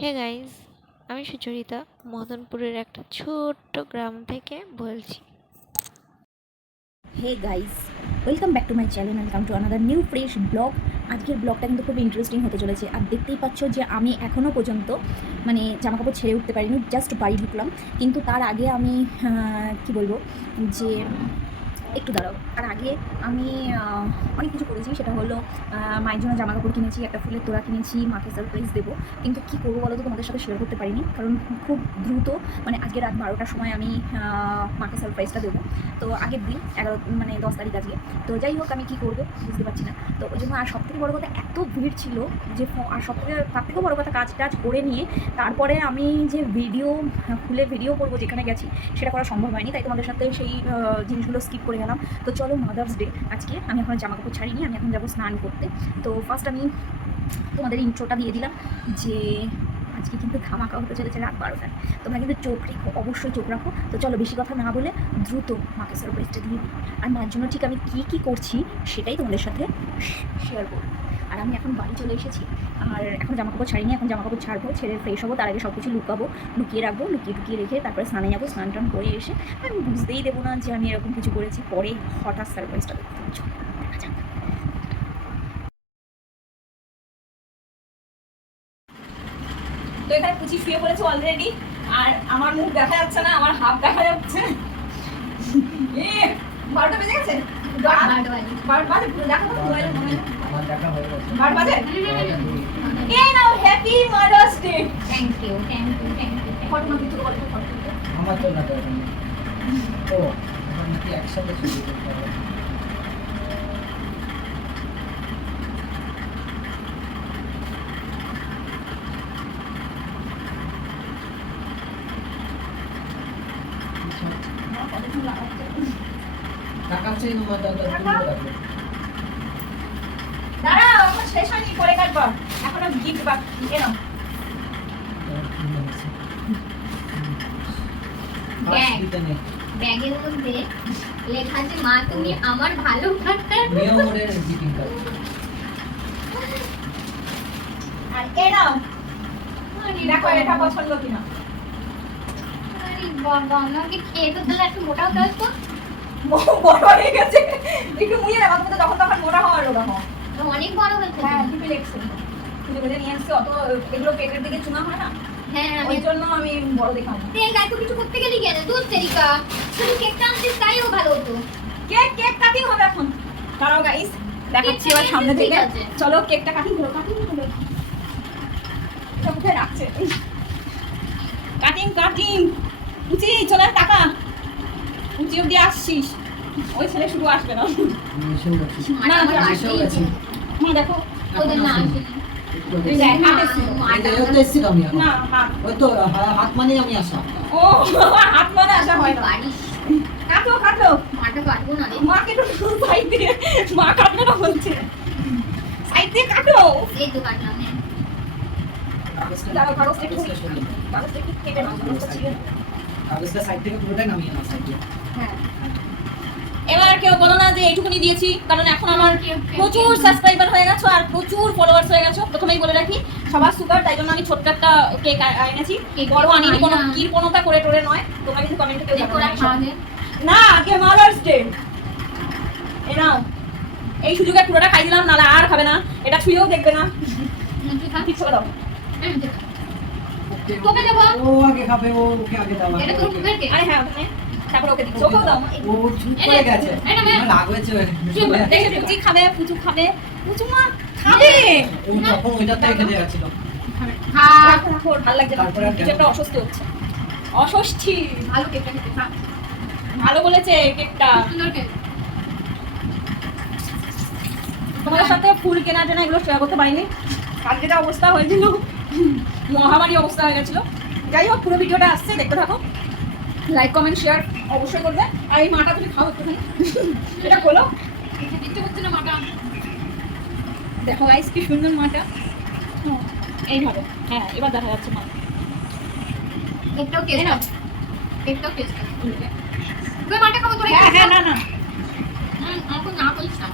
Hey guys, আমি সুচরিতা মদনপুরের একটা ছোট্ট গ্রাম থেকে বলছি। Hey guys, welcome back to my channel, welcome to another new fresh blog. আজকের ব্লগটা কিন্তু খুব ইন্টারেস্টিং হতে চলেছে। আর দেখতেই পাচ্ছ যে আমি এখনও পর্যন্ত জামাকাপড় ছেড়ে উঠতে পারিনি, জাস্ট বাড়ি ঢুকলাম। কিন্তু তার আগে আমি কি বলবো যে একটু দাঁড়াও। তার আগে আমি অনেক কিছু করেছি। সেটা হলো মায়ের জন্য জামাকাপড় কিনেছি, একটা ফুলের তোড়া কিনেছি, মাকে সারপ্রাইজ দেবো। কিন্তু কী করবো বলো তো, তোমাদের সাথে শেয়ার করতে পারিনি, কারণ খুব দ্রুত আজকে রাত 12টার সময় আমি মাকে সারপ্রাইজটা দেবো। তো আগের দিন 10 তারিখ আজকে। তো যাই হোক, আমি কী করবো বুঝতে পারছি না। তো ওই জন্য আর সবথেকে বড়ো কথা, এত ভিড় ছিল যে আর তার থেকেও বড়ো কথা, কাজ টাজ করে নিয়ে তারপরে আমি যে খুলে ভিডিও করবো যেখানে গেছি, সেটা করা সম্ভব হয়নি। তাই তোমাদের সাথে সেই জিনিসগুলো স্কিপ করে গেলাম। তো চলো, মাদার্স ডে আজকে। আমি এখন জামাকাপড় ছাড়িনি, আমি এখন যাবো স্নান করতে। তো ফার্স্ট আমি তোমাদের ইন্ট্রোটা দিয়ে দিলাম যে আজকে কিন্তু ধামাকা হতে চলেছে রাত 12টায়। তোমরা কিন্তু চোখ রেখো, অবশ্যই চোখ রাখো। তো চলো, বেশি কথা না বলে দ্রুত মাকে সারপ্রাইজটা দিয়ে দিই। আর মার জন্য ঠিক আমি কী করছি সেটাই তোমাদের সাথে শেয়ার করবো। আর আমি এখন বাড়ি চলে এসেছি, আর এখন জামাকাপড় ছাড়িনি, এখন জামাকাপড় ছাড়বো, ছেড়ে ফ্রেশ হবো। তার আগে সব কিছু লুকিয়ে রাখবো, লুকিয়ে রেখে তারপরে স্নানে যাবো। স্নান টান করে এসে আমি বুঝতেই দেবো না যে আমি এরকম কিছু করেছি। পরে হঠাৎ সারপ্রাইজটা দেখতে দেখা যাক। তো এখানে পুচি শুয়ে পড়েছে অলরেডি, আর আমার মুখ দেখা যাচ্ছে না, আমার হাত দেখা যাচ্ছে। 12টা বেজে গেছে। 12টা বাজে, দেখো তো মোবাইলে। আমার 12 বাজে। এই নাও, happy Mother's Day. Thank you. Photo না কিছু বলো, ফটো আমার তো না ও আমরা নাকি একসাথে শুরু করতে হবে। টাকা চাই তোমার দাদা তুমি রাখবে। দাঁড়াও, আমার শেষ হয়নি, পরে কাটবো। এখনো গিফট বাকি, নাও। ব্যাগের মধ্যে লেখা আছে, মা তুমি আমার ভালো নিয়মের গ্রিটিং কার্ড। আর এই নাও, দেখো এটা পছন্দ কিনা। বাবা, আমাকে খেয়ে তো তাহলে একটু মোটাও দাও তো। বড় হয়ে গেছে, একটু মুড়িয়ে না, মাঝে যখন তখন মোটা হওয়ার রোগা হয়। অনেক বড় হয়েছে। হ্যাঁ, টিপে লেগছে। খুঁজে নিয়ে এসছি, অত এগুলো পেটের দিকে চুনা হয় না, হ্যাঁ, ওই জন্য আমি বড় দেখাবো। তেল এত কিছু করতে গেলি কেন? দুধ তেরিকা শুধু কেকটা আনছিস, তাইও ভালো হতো। কেক কাটিং হবে এখন। দাঁড়াও গাইস, দেখাচ্ছি এবার সামনে থেকে। চলো, কেকটা কাটিং হলো। এটা কোথায় রাখছে? কাটিং উচি, চলে টাকা উচি অব্দি আসছিস। ওই ছেলে শুধু আসবে না। না, আমার এসেও বাড়ি গেছে। মা দেখো, ওদের না আসেনি। না হাত। ওই তো হাত মানে আমি আসা। ও, হাত মানে আসা হয় না। বাড়ি কাটো। মাটা কাটবো না রে। মাকে তো সাইড দিয়ে, মা কাটবে না বলছে, সাইড দিয়ে কাটো। এই তো কাটলাম। দাঁড়াও, কাগজটা একটু কেটে নাও, কাগজটা ছিঁড়ে নাও। কাগজটা সাইড থেকে পুরোটাই নামিয়ে নাও সাইড দিয়ে। হ্যাঁ, এবার কেউ বলো না যে এইটুকুনি দিয়েছি, কারণ এখন আমার প্রচুর সাবস্ক্রাইবার হয়ে গেছে আর প্রচুর ফলোয়ার্স হয়ে গেছে। প্রথমেই বলে রাখি, সবার সুগার, তাই জন্য আমি ছোট্ট একটা কেক এনেছি। বড় আনিনি, কোনো কৃপণতা করে টোরে নয়। তোমরা কিন্তু কমেন্টে কেউ জানাবে না। আজকে মাদার্স ডে। এ নাও, এই সুযোগে পুরোটা খাই দিলাম, নাহলে আর খাবে না, এটা ছুঁয়েও দেখবে না। ঠিক করে দাও। তোকে দেবো। ও আগে খাবে, ও ওকে আগে দাও। এটা তোর মুখের কেক। আরে হ্যাঁ, ওখানে তারপর ওকে দিচ্ছি, ওকেও দাও। ও চুপ করে গেছে। রাগ হয়েছে। দেখে পুচি খাবে, পুচু খাবে, পুচু মা খাবে। ও তখন ওইটাতে খেতে যাচ্ছিল। হ্যাঁ, রাখো, ভালো লাগছে না, কিছু একটা অস্বস্তি হচ্ছে। অস্বস্তি। ভালো কেকটা খেতে খা। ভালো বলেছে কেকটা। সুন্দর কেক। তোমাদের সাথে ফুল কেনা টেনা এগুলো শেয়ার করতে পারিনি। কালকে যা অবস্থা হয়েছিল, মহামারী অবস্থা হয়ে গেছিল। যাই হোক, পুরো ভিডিওটা আসছে, দেখতে থাকো। লাইক কমেন্ট শেয়ার অবশ্যই করবে। আর এই মাটা তুমি খাও একটুখানি, এটা খোলো। দিতে হচ্ছে না মাটা। দেখো গাইস, কি সুন্দর মাটা। এইভাবে, হ্যাঁ, এবার দেখা যাচ্ছে মা। কেকটাও টেস্ট না। কেকটাও টেস্ট না। তুই মাটা খাবো তোরে। হ্যাঁ, না আমাকে না বলিস না।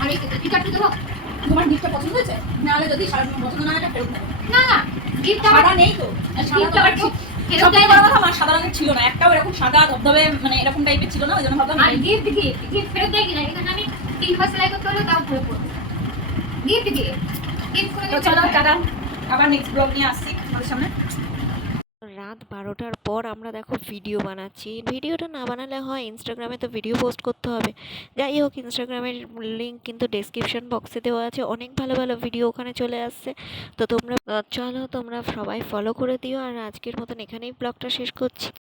আরে কেকটা ঠিক আছে দেবো। তোমার গিফটটা পছন্দ হয়েছে? নাহলে যদি পছন্দ না হয় এটা ফেরত নেবো। না না গিফট সাদা নেই তো, gift আবার ফেরত সব থেকে দেয় বড় না। কথা আমার সাদা রঙের ছিল না, একটাও এরকম সাদা ধবধবে মানে এরকম টাইপের ছিল না, ওই জন্য ভাবলাম আর গিফট গিফট ফেরত দেয় কিনা এখানে আমি 3 বার সেলাই করতে হলো তাও ফেরত করবো গিফট গিফট করে তো চলো টাটা, আবার নেক্সট ব্লগ নিয়ে আসছি তোমাদের সামনে। রাত 12টার পর আমরা দেখো ভিডিও বানাচ্ছি। ভিডিওটা না বানালে হয়, ইনস্টাগ্রামে তো ভিডিও পোস্ট করতে হবে। যাই হোক, ইনস্টাগ্রামের লিঙ্ক কিন্তু ডেসক্রিপশন বক্সে দেওয়া আছে, অনেক ভালো ভালো ভিডিও ওখানে চলে আসছে। তো তোমরা চলো, তোমরা সবাই ফলো করে দিও। আর আজকের মতন এখানেই ব্লগটা শেষ করছি।